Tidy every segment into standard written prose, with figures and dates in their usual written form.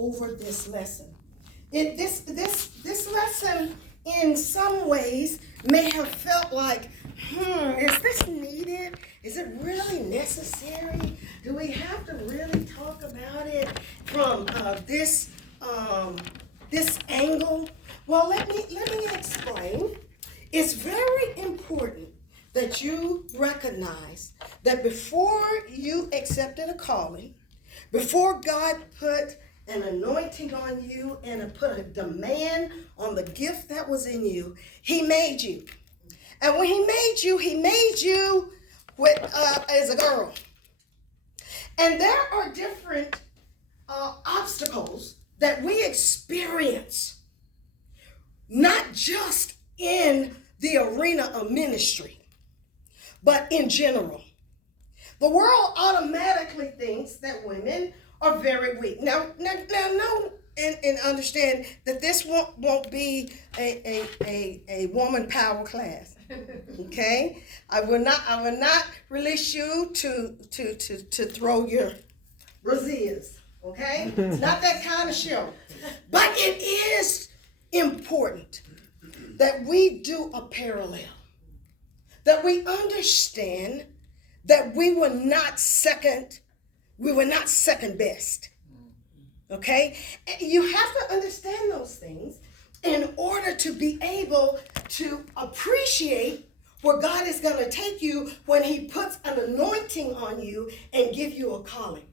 over this lesson. This lesson, in some ways, may have felt like, is this needed? Is it really necessary? Do we have to really talk about it from this angle? Well, let me explain. It's very important that you recognize that before you accepted a calling, before God put an anointing on you and put a demand on the gift that was in you, he made you. And when he made you with as a girl. And there are different obstacles that we experience, not just in the arena of ministry, but in general. The world automatically thinks that women are very weak. Now know and understand that this won't be a woman power class. Okay? I will not release you to throw your braziers. Okay? It's not that kind of show. But it is important that we do a parallel. That we understand that we were not second best. Okay? You have to understand those things in order to be able to appreciate where God is going to take you when he puts an anointing on you and give you a calling.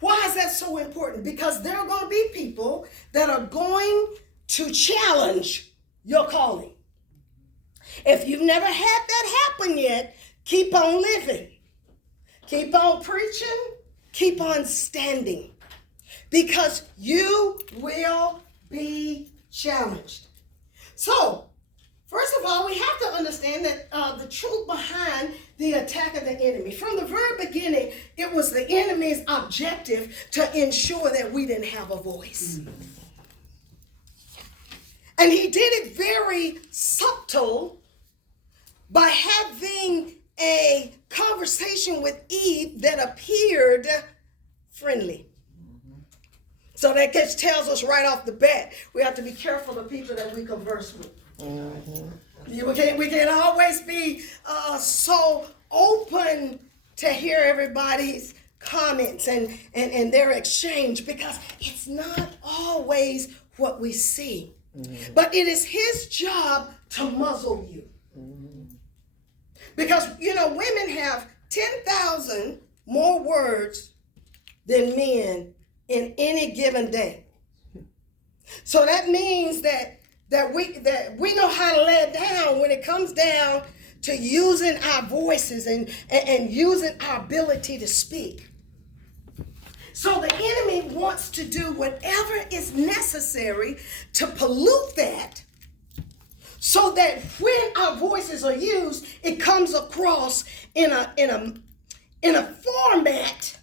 Why is that so important? Because there are going to be people that are going to challenge your calling. If you've never had that happen yet, keep on living. Keep on preaching. Keep on standing. Because you will be challenged. So, first of all, we have to understand that the truth behind the attack of the enemy. From the very beginning, it was the enemy's objective to ensure that we didn't have a voice. And he did it very subtle by having a conversation with Eve that appeared friendly. So that just tells us right off the bat, we have to be careful of people that we converse with. We can't always be so open to hear everybody's comments and their exchange, because it's not always what we see. But it is his job to muzzle you. Because, women have 10,000 more words than men in any given day. So that means that we know how to lay it down when it comes down to using our voices and using our ability to speak. So the enemy wants to do whatever is necessary to pollute that, so that when our voices are used, it comes across in a format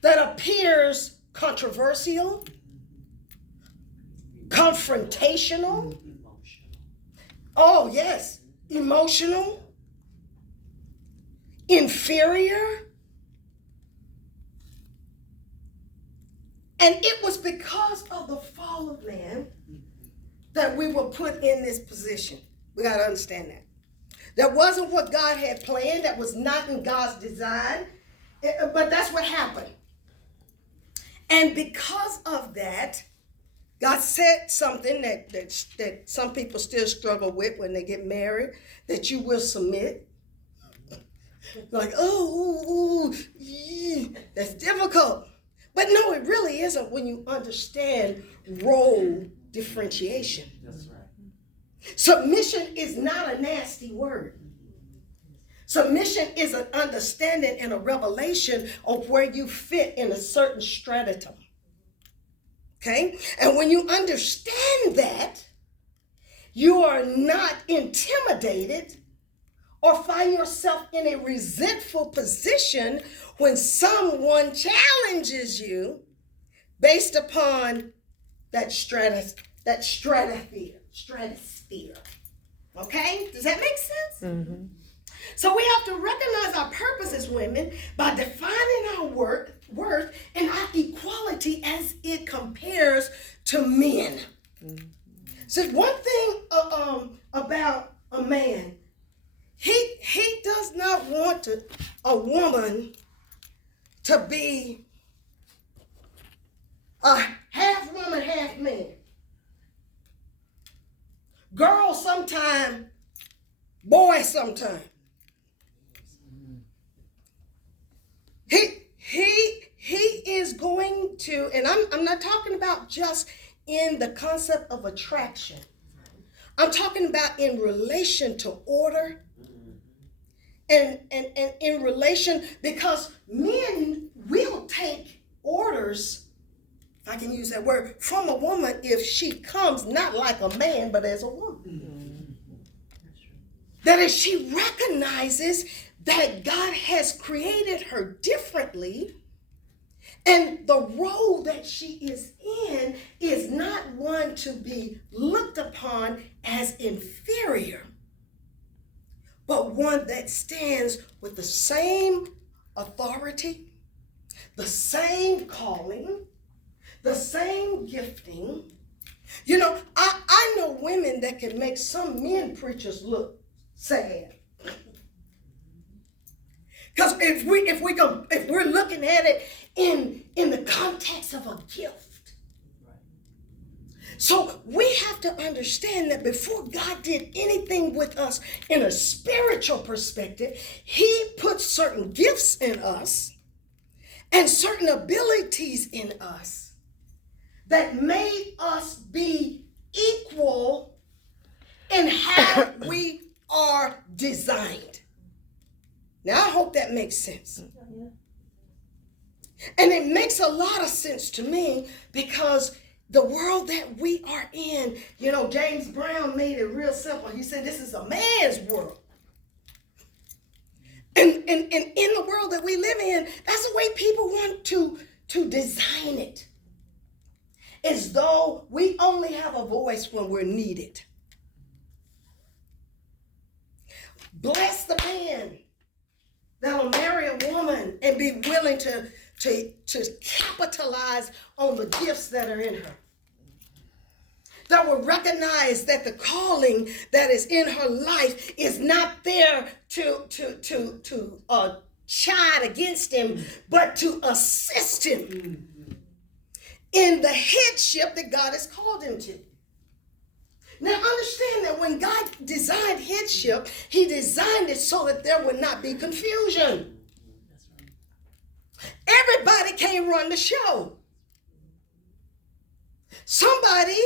that appears controversial, confrontational, oh yes, emotional, inferior. And it was because of the fall of man that we were put in this position. We got to understand that. That wasn't what God had planned. That was not in God's design. But that's what happened. And because of that, God said something that some people still struggle with when they get married, that you will submit. Like, that's difficult. But no, it really isn't when you understand role differentiation. That's right. Submission is not a nasty word. Submission is an understanding and a revelation of where you fit in a certain stratum. Okay? And when you understand that, you are not intimidated or find yourself in a resentful position when someone challenges you based upon that stratosphere. Okay? Does that make sense? Mm-hmm. So we have to recognize our purpose as women by defining our worth worth and our equality as it compares to men. So one thing about a man, he does not want a woman to be a half woman, half man. Girl sometime, boy sometime. He is going to, and I'm not talking about just in the concept of attraction. I'm talking about in relation to order and in relation, because men will take orders, if I can use that word, from a woman if she comes not like a man, but as a woman. That is, she recognizes that God has created her differently, and the role that she is in is not one to be looked upon as inferior, but one that stands with the same authority, the same calling, the same gifting. You know, I know women that can make some men preachers look sad. Because if we're looking at it in the context of a gift. So we have to understand that before God did anything with us in a spiritual perspective, he put certain gifts in us and certain abilities in us that made us be equal in how we are designed. Now, I hope that makes sense. And it makes a lot of sense to me, because the world that we are in, you know, James Brown made it real simple. He said this is a man's world. And in the world that we live in, that's the way people want to design it. As though we only have a voice when we're needed. Bless the man that'll marry a woman and be willing to capitalize on the gifts that are in her. That will recognize that the calling that is in her life is not there to chide against him, but to assist him in the headship that God has called him to. Now understand that when God designed headship, he designed it so that there would not be confusion. Everybody can't run the show. Somebody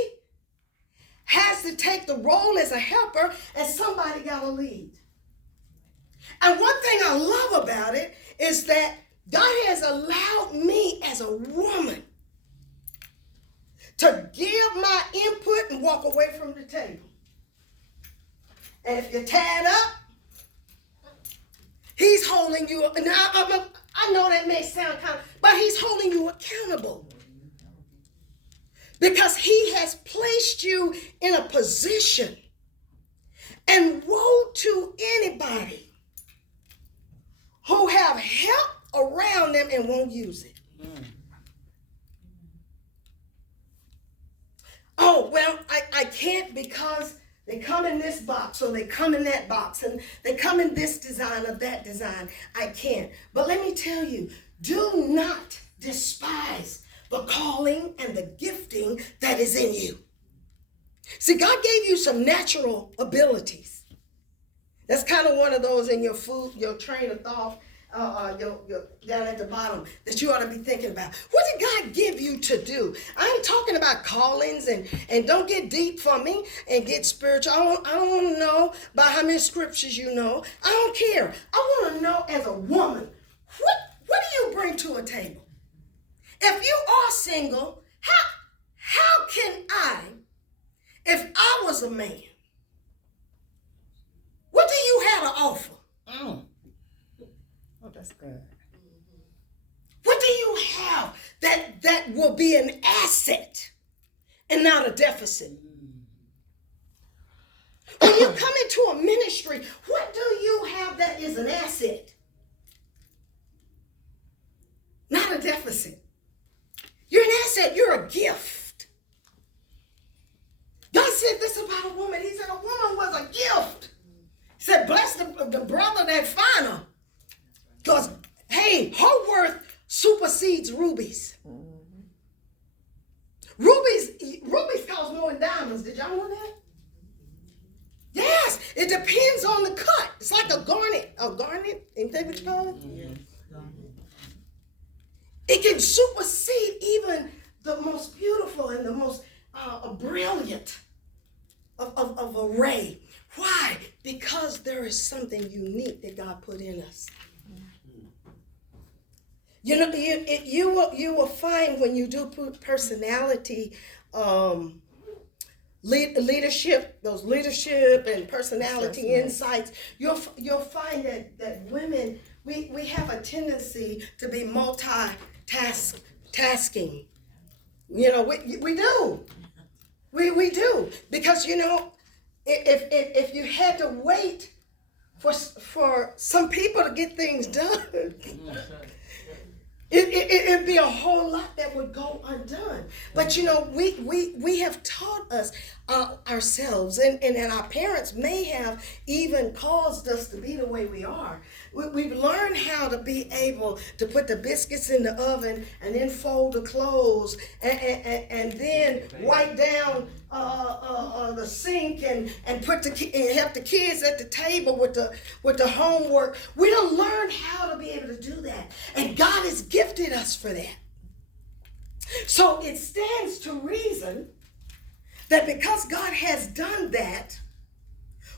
has to take the role as a helper, and somebody got to lead. And one thing I love about it is that God has allowed me as a woman to give my input and walk away from the table. And if you're tied up, he's holding you. Now, I know that may sound but he's holding you accountable. Because he has placed you in a position. And woe to anybody who have help around them and won't use it. Oh, well, I can't because they come in this box, or they come in that box, and they come in this design or that design. I can't. But let me tell you, do not despise the calling and the gifting that is in you. See, God gave you some natural abilities. That's kind of one of those in your train of thought, your down at the bottom, that you ought to be thinking about. What did God give you to do? I ain't talking about callings, and don't get deep for me and get spiritual. I don't want to know about how many scriptures you know. I don't care. I want to know, as a woman, what do you bring to a table? If you are single, how can I, if I was a man, what do you have to offer? Oh, that's good. What do you have that will be an asset and not a deficit? When you come into a ministry, what do you have that is an asset? not a deficit. You're an asset. You're a gift. God said this about a woman. He said a woman was a gift. He said, bless the brother that find her. Because, hey, her worth supersedes rubies. Rubies cost more than diamonds. Did y'all know that? Yes, it depends on the cut. It's like a garnet. A garnet? Ain't that what you call it? Yes. It can supersede even the most beautiful and the most brilliant of array. Why? Because there is something unique that God put in us. You know, you will find when you do personality leadership, those leadership and personality insights, you'll find that women, we have a tendency to be multitasking. You know, we do. We do. Because, you know, if you had to wait for some people to get things done, it'd be a whole lot that would go undone. But you know, we have taught us ourselves, and our parents may have even caused us to be the way we are. We've learned how to be able to put the biscuits in the oven and then fold the clothes and then wipe down the sink and help the kids at the table with the homework. We don't learn how to be able to do that, and God has gifted us for that. So it stands to reason that because God has done that,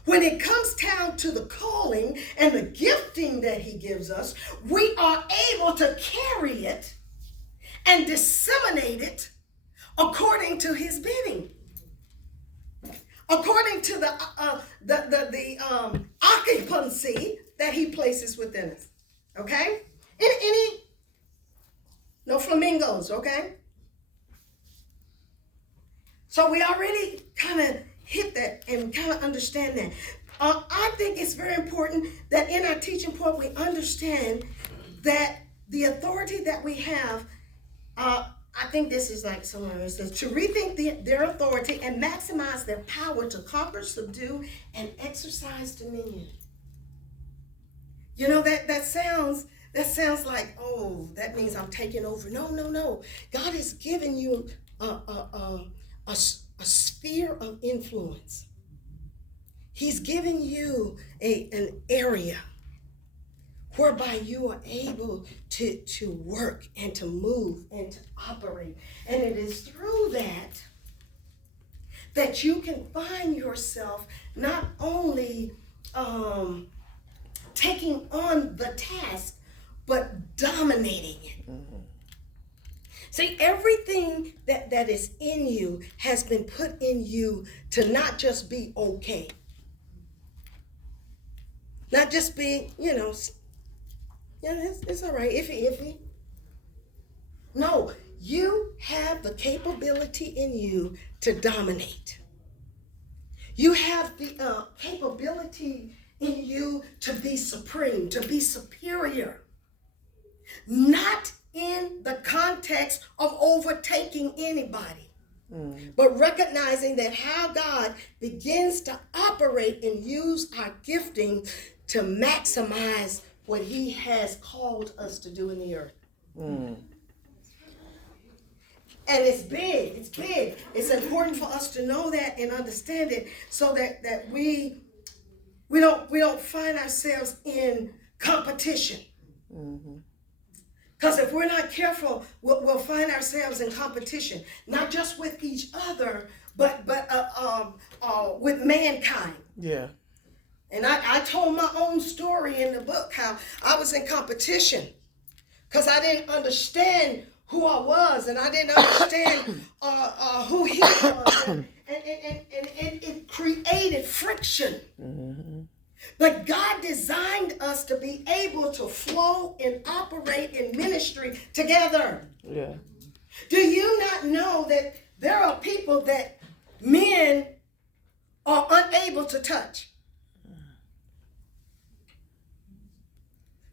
when it comes down to the calling and the gifting that he gives us, we are able to carry it and disseminate it according to his bidding, according to the occupancy that he places within us. Okay? Any no flamingos, okay? So we already kind of hit that and kind of understand that. I think it's very important that in our teaching point we understand that the authority that we have, I think this is like somewhere it says, to rethink their authority and maximize their power to conquer, subdue, and exercise dominion. You know, that sounds like, oh, that means I'm taking over. No. God has given you a sphere of influence. He's given you an area whereby you are able to work and to move and to operate. And it is through that you can find yourself not only taking on the task, but dominating it. Mm-hmm. See, everything that is in you has been put in you to not just be okay. Not just be, it's all right, iffy. No, you have the capability in you to dominate. You have the capability in you to be supreme, to be superior. Not in the context of overtaking anybody, but recognizing that how God begins to operate and use our gifting to maximize what he has called us to do in the earth. And it's big. It's important for us to know that and understand it so that we don't find ourselves in competition. Because if we're not careful, we'll find ourselves in competition, not just with each other, but with mankind. Yeah. And I told my own story in the book how I was in competition because I didn't understand who I was and I didn't understand who he was. And it created friction. Mm-hmm. But God designed us to be able to flow and operate in ministry together. Yeah. Do you not know that there are people that men are unable to touch?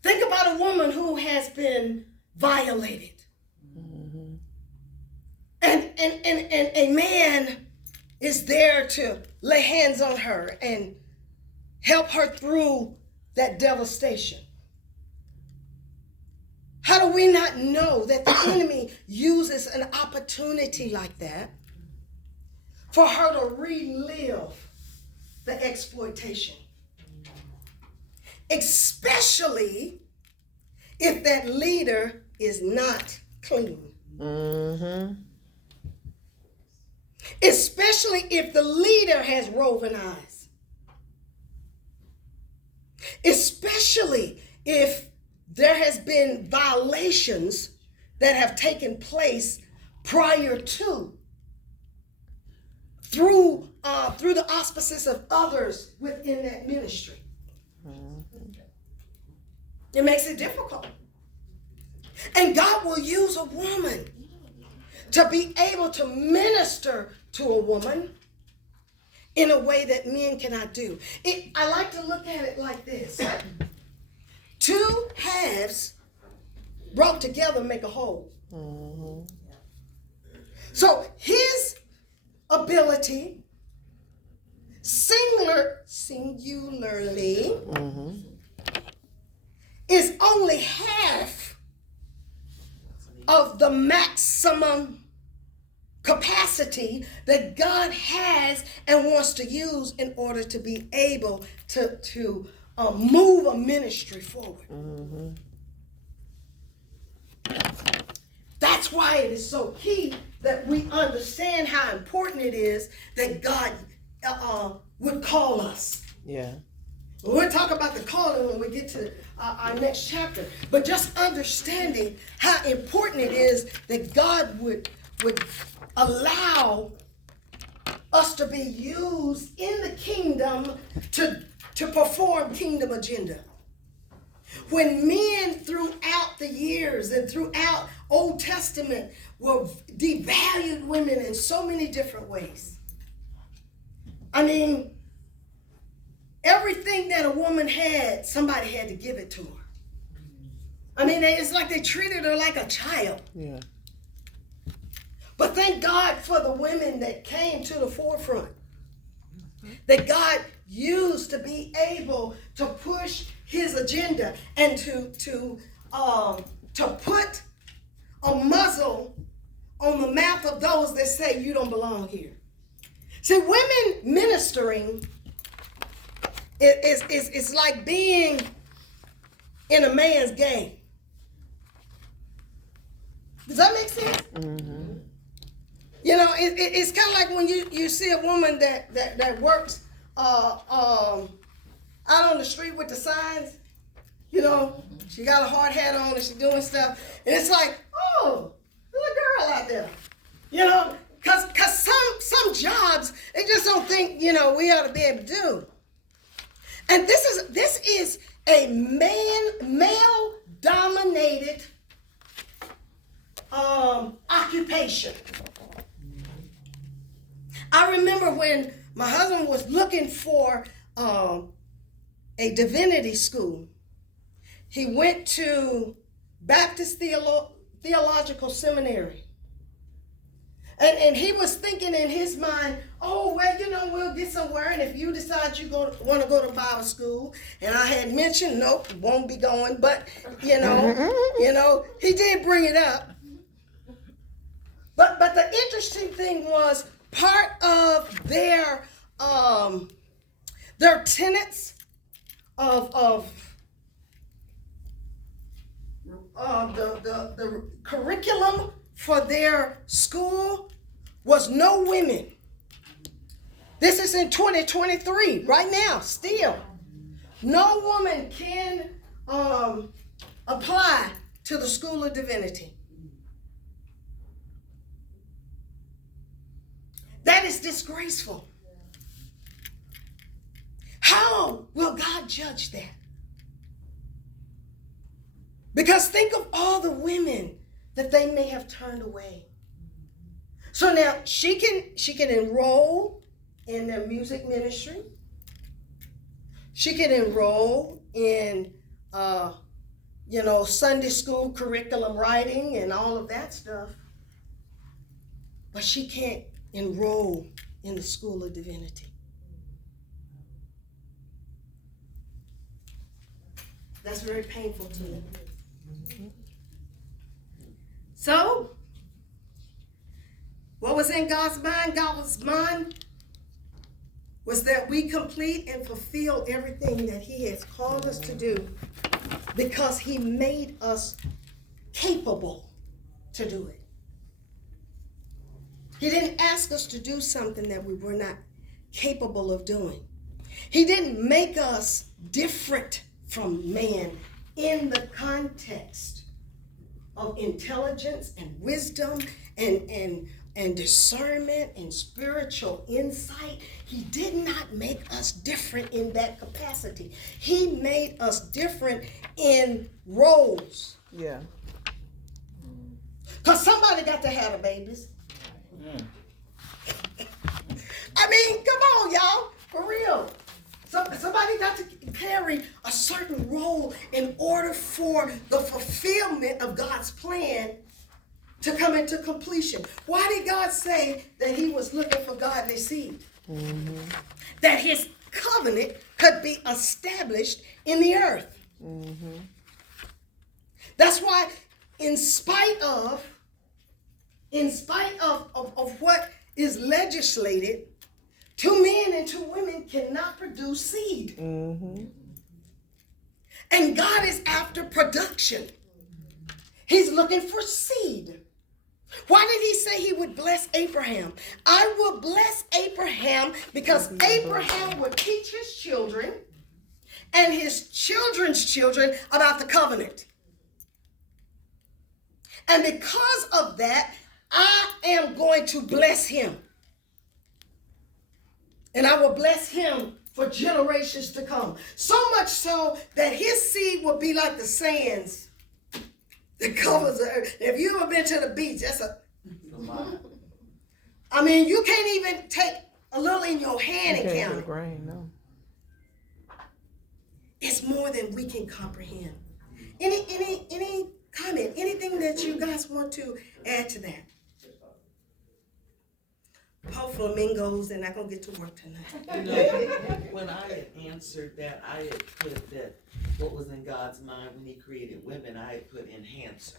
Think about a woman who has been violated. And a man is there to lay hands on her and help her through that devastation. How do we not know that the enemy uses an opportunity like that for her to relive the exploitation? Especially if that leader is not clean. Especially if the leader has roving eyes. Especially if there has been violations that have taken place prior to, through the auspices of others within that ministry. It makes it difficult. And God will use a woman to be able to minister to a woman in a way that men cannot do. I like to look at it like this. Two halves brought together make a whole. So his ability, singularly, is only half of the maximum capacity that God has and wants to use in order to be able to move a ministry forward. That's why it is so key that we understand how important it is that God would call us. Yeah. We'll talk about the calling when we get to our next chapter. But just understanding how important it is that God would allow us to be used in the kingdom to perform kingdom agenda. When men throughout the years and throughout Old Testament were devalued women in so many different ways. I mean, everything that a woman had, somebody had to give it to her. I mean, it's like they treated her like a child. Yeah. But thank God for the women that came to the forefront, that God used to be able to push his agenda and to put a muzzle on the mouth of those that say you don't belong here. See, women ministering it's like being in a man's game. Does that make sense? You know, it's kind of like when you see a woman that works out on the street with the signs. You know, she got a hard hat on and she's doing stuff, and it's like, oh, there's a girl out there. You know, cause some jobs they just don't think we ought to be able to do. And this is a male dominated occupation. I remember when my husband was looking for a divinity school. He went to Baptist Theological Seminary. And he was thinking in his mind, oh, well, we'll get somewhere. And if you decide you want to go to Bible school, and I had mentioned, nope, won't be going. But, he did bring it up. But the interesting thing was part of their tenets of the curriculum for their school was no women. This is in 2023, right now, still. No woman can apply to the School of Divinity. That is disgraceful. How will God judge that? Because think of all the women that they may have turned away. So now she can enroll in their music ministry. She can enroll in Sunday school curriculum writing and all of that stuff. But she can't enroll in the School of Divinity. That's very painful to me. So, what was in God's mind? God's mind was that we complete and fulfill everything that He has called us to do because He made us capable to do it. He didn't ask us to do something that we were not capable of doing. He didn't make us different from man in the context of intelligence and wisdom and discernment and spiritual insight. He did not make us different in that capacity. He made us different in roles. Yeah. Because somebody got to have the babies. I mean, come on, y'all. For real. Somebody got to carry a certain role in order for the fulfillment of God's plan to come into completion. Why did God say that He was looking for godly seed? Mm-hmm. That His covenant could be established in the earth. Mm-hmm. That's why in spite of what is legislated, 2 men and 2 women cannot produce seed. Mm-hmm. And God is after production. He's looking for seed. Why did He say He would bless Abraham? I will bless Abraham because Abraham would teach his children and his children's children about the covenant. And because of that, I am going to bless him. And I will bless him for generations to come. So much so that his seed will be like the sands that covers the earth. If you've ever been to the beach, I mean, you can't even take a little in your hand and count it. Grain, no. It's more than we can comprehend. Any comment, anything that you guys want to add to that? Poor flamingos, they're not going to get to work tonight. When I had answered that, I had put that what was in God's mind when He created women, I had put enhancer.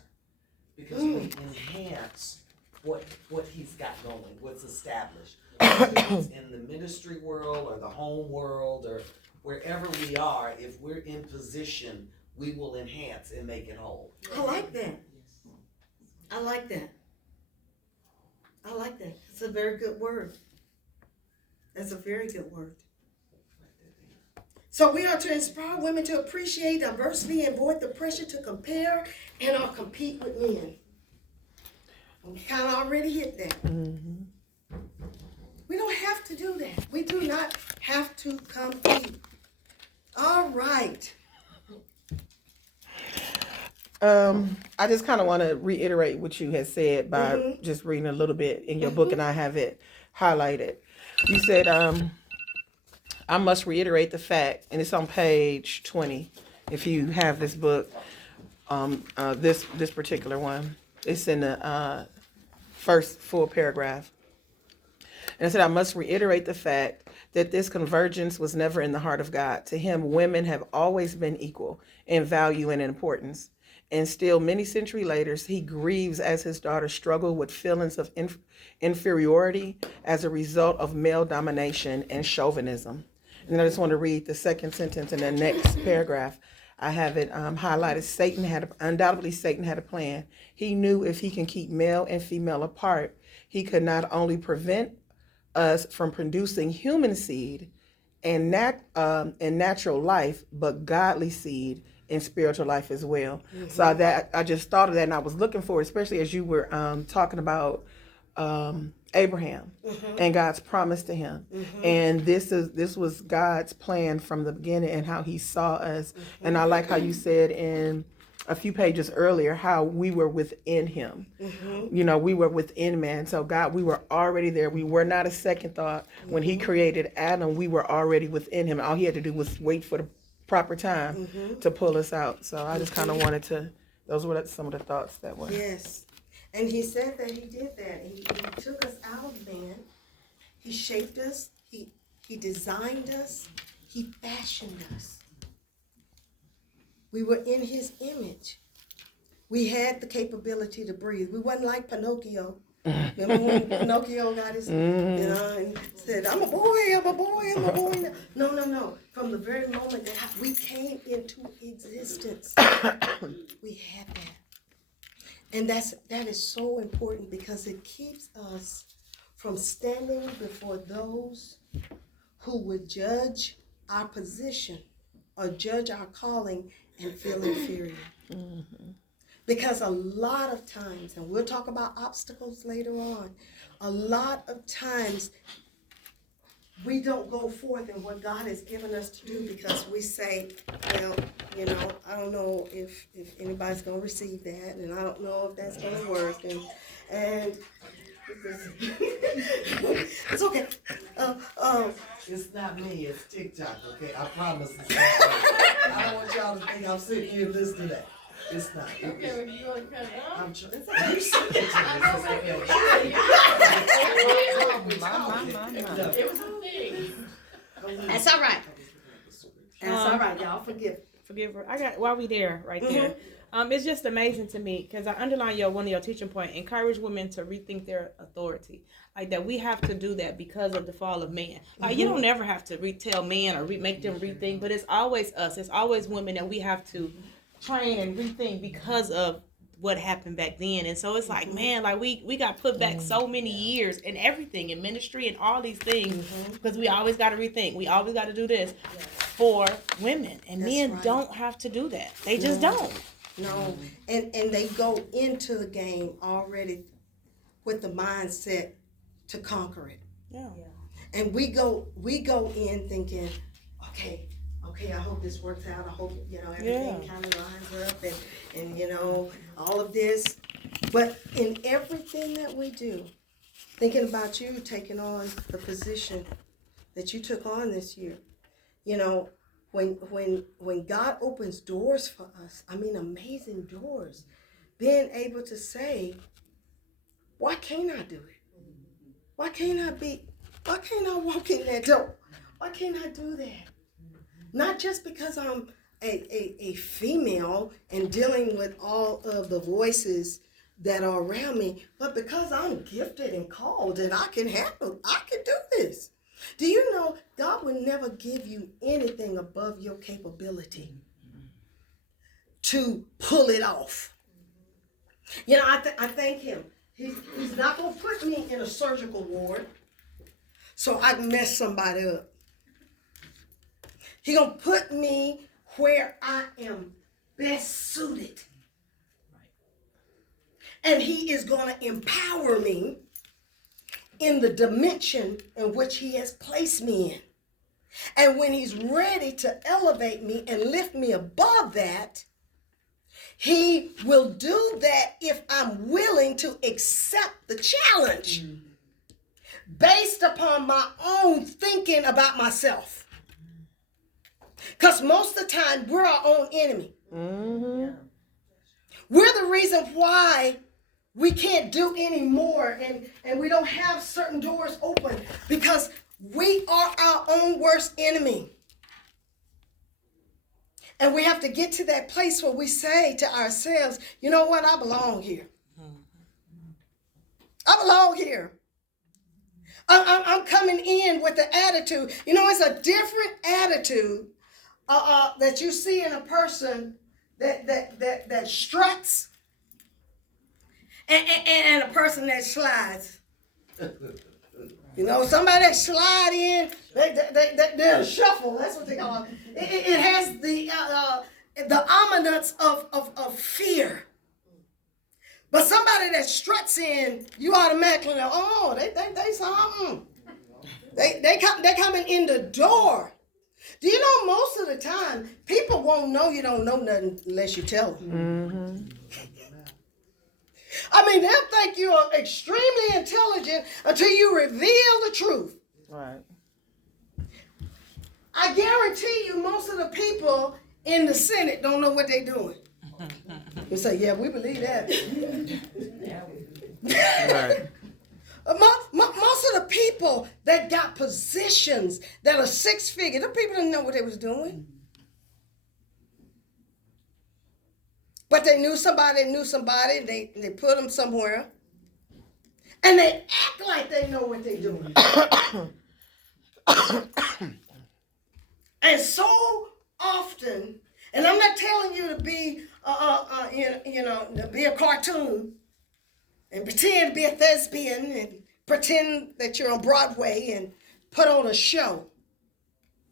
Because we enhance what He's got going, what's established. Whether it's in the ministry world or the home world or wherever we are, if we're in position, we will enhance and make it whole. I like that. I like that. I like that. It's a very good word. That's a very good word. So we are to inspire women to appreciate diversity and avoid the pressure to compare and or compete with men. We kind of already hit that. Mm-hmm. We don't have to do that. We do not have to compete. All right. I just kind of want to reiterate what you had said by just reading a little bit in your book, and I have it highlighted. You said, I must reiterate the fact, and it's on page 20, if you have this book, this particular one. It's in the first full paragraph. And I said, I must reiterate the fact that this convergence was never in the heart of God. To Him, women have always been equal in value and importance. And still, many centuries later, He grieves as His daughters struggle with feelings of inferiority as a result of male domination and chauvinism. And I just want to read the second sentence in the next paragraph. I have it highlighted. Undoubtedly, Satan had a plan. He knew if he can keep male and female apart, he could not only prevent us from producing human seed and natural life, but godly seed in spiritual life as well. Mm-hmm. So that I just thought of that, and I was looking for, especially as you were talking about Abraham and God's promise to him. And this was God's plan from the beginning and how He saw us. And I like how you said in a few pages earlier how we were within Him. You know, we were within man. So God, we were already there. We were not a second thought. When He created Adam, we were already within him. All He had to do was wait for the proper time to pull us out. So I just kind of wanted to, those were some of the thoughts that were. Yes. And he said that he did that. He took us out of man. He shaped us. He designed us. He fashioned us. We were in his image. We had the capability to breathe. We wasn't like Pinocchio. Remember when Pinocchio got his, and said, I'm a boy, I'm a boy, I'm a boy. No. From the very moment that we came into existence, we had that. And that is so important because it keeps us from standing before those who would judge our position or judge our calling and feel inferior. Because a lot of times, and we'll talk about obstacles later on, a lot of times we don't go forth in what God has given us to do because we say, well, I don't know if anybody's going to receive that, and I don't know if that's going to work, and it's okay. It's not me, it's TikTok, okay? I promise it's not me. I don't want y'all to think I'm sitting here listening to that. It's not. Okay, well, you want to cut it off? I'm trying. You said it to me. It was a thing. That's all right. That's all right, y'all. Forgive her. While we there, right there. It's just amazing to me because I underline one of your teaching point. Encourage women to rethink their authority. Like that, we have to do that because of the fall of man. Like you don't ever have to retell men or make them rethink, but it's always us. It's always women that we have to train and rethink because of what happened back then. And so it's like, man, like we got put back so many years in everything, in ministry and all these things, because we always got to rethink. We always got to do this for women, and men don't have to do that. They just don't. No, and they go into the game already with the mindset to conquer it. Yeah. And we go in thinking, okay, I hope this works out. I hope, everything kind of lines up and all of this. But in everything that we do, thinking about you taking on the position that you took on this year, when God opens doors for us, amazing doors, being able to say, why can't I do it? Why can't I walk in that door? Why can't I do that? Not just because I'm a female and dealing with all of the voices that are around me, but because I'm gifted and called and I can do this. Do you know God will never give you anything above your capability to pull it off? I thank him. He's not going to put me in a surgical ward so I can mess somebody up. He's going to put me where I am best suited. And he is going to empower me in the dimension in which he has placed me in. And when he's ready to elevate me and lift me above that, he will do that if I'm willing to accept the challenge based upon my own thinking about myself. Because most of the time, we're our own enemy. We're the reason why we can't do any more and we don't have certain doors open because we are our own worst enemy. And we have to get to that place where we say to ourselves, you know what, I belong here. I belong here. I'm coming in with the attitude. It's a different attitude that you see in a person that struts and a person that slides. Somebody that slide in, they'll shuffle. That's what they call it. It has the ominence of fear. But somebody that struts in, you automatically know, oh, they something. They're coming in the door. Do you know most of the time, people won't know you don't know nothing unless you tell them. They'll think you are extremely intelligent until you reveal the truth. Right. I guarantee you most of the people in the Senate don't know what they're doing. You say, yeah, we believe that. Right. Most of the people that got positions that are six-figure, the people didn't know what they was doing. But they knew somebody, and they put them somewhere. And they act like they know what they're doing. And so often, and I'm not telling you to be, to be a cartoon and pretend to be a thespian and pretend that you're on Broadway and put on a show.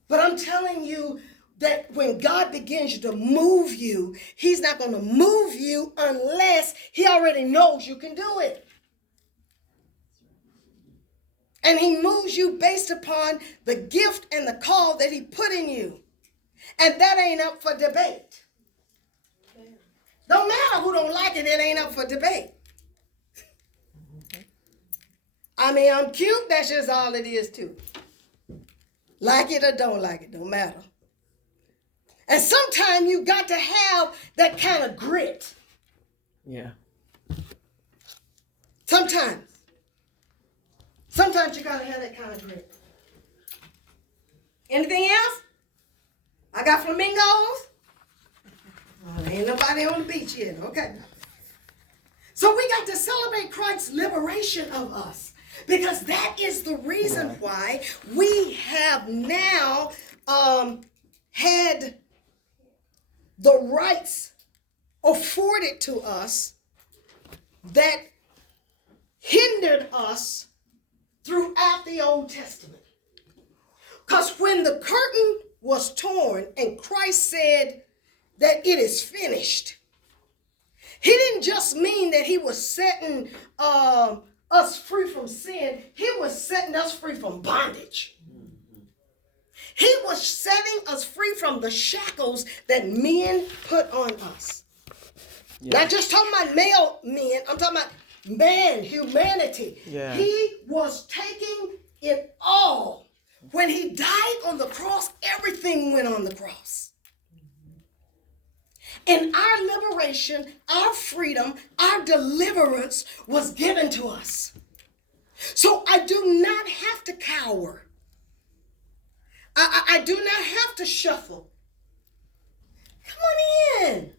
But I'm telling you that when God begins to move you, he's not going to move you unless he already knows you can do it. And he moves you based upon the gift and the call that he put in you. And that ain't up for debate. Don't matter who don't like it, it ain't up for debate. I mean, I'm cute, that's just all it is too. Like it or don't like it, don't matter. And sometimes you got to have that kind of grit. Yeah. Sometimes you gotta have that kind of grit. Anything else? I got flamingos. Oh, ain't nobody on the beach yet. Okay. So we got to celebrate Christ's liberation of us, because that is the reason why we have now had the rights afforded to us that hindered us throughout the Old Testament. Because when the curtain was torn and Christ said that it is finished, he didn't just mean that he was setting us free from sin. He was setting us free from bondage. He was setting us free from the shackles that men put on us. Yeah. Not just talking about male men, I'm talking about man, humanity. Yeah. He was taking it all. When he died on the cross, everything went on the cross. And our liberation, our freedom, our deliverance was given to us. So I do not have to cower. I do not have to shuffle. Come on in.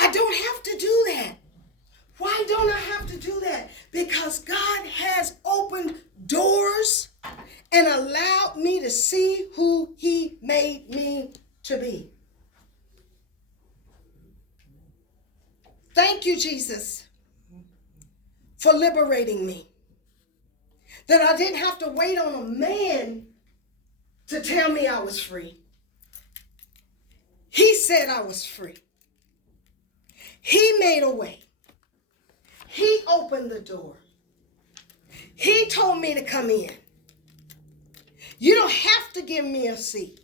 I don't have to do that. Why don't I have to do that? Because God has opened doors and allowed me to see who he made me to be. Thank you, Jesus, for liberating me. That I didn't have to wait on a man to tell me I was free. He said I was free. He made a way. He opened the door. He told me to come in. You don't have to give me a seat.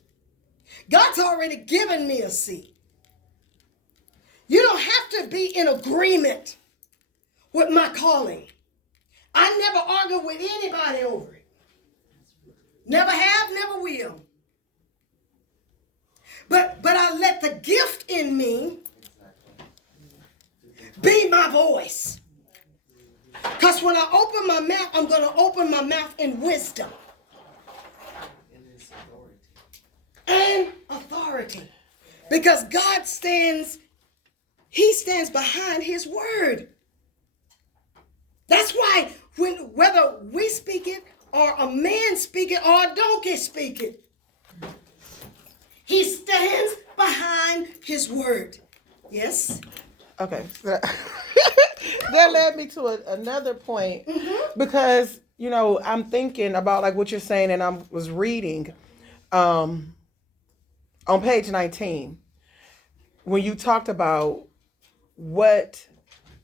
God's already given me a seat. You don't have to be in agreement with my calling. I never argue with anybody over it. Never have, never will. But I let the gift in me be my voice. Because when I open my mouth, I'm going to open my mouth in wisdom. And authority. Because God stands behind his word. That's why whether we speak it or a man speak it or a donkey speak it, he stands behind his word. Yes? Okay. So that led me to another point, because, I'm thinking about like what you're saying, and I was reading on page 19 when you talked about what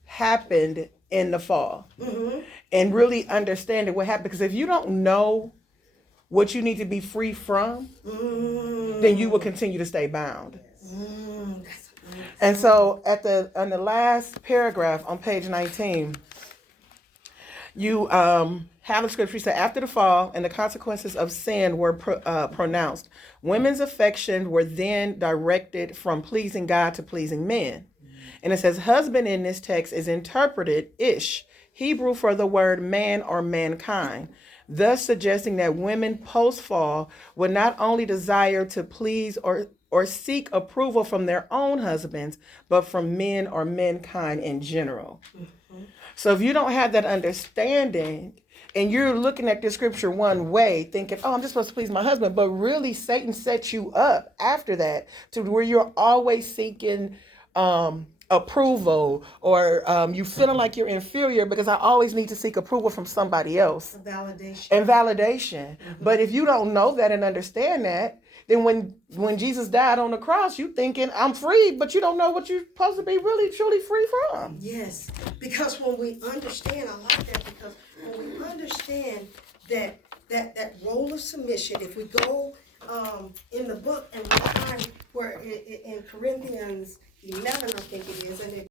happened in the fall, and really understanding what happened. Because if you don't know what you need to be free from, then you will continue to stay bound. And so on the last paragraph on page 19, you have a scripture that after the fall and the consequences of sin were pronounced, women's affection were then directed from pleasing God to pleasing men. And it says husband in this text is interpreted ish, Hebrew for the word man or mankind, thus suggesting that women post-fall would not only desire to please or seek approval from their own husbands, but from men or mankind in general. So if you don't have that understanding and you're looking at the scripture one way, thinking, oh, I'm just supposed to please my husband, but really Satan sets you up after that to where you're always seeking approval, or you feeling like you're inferior because I always need to seek approval from somebody else. Validation. And validation. But if you don't know that and understand that, then when Jesus died on the cross, you thinking I'm free, but you don't know what you're supposed to be really truly free from. Yes, because when we understand, I like that, because when we understand that role of submission, if we go in the book and we find where in Corinthians 11, I think it is, and it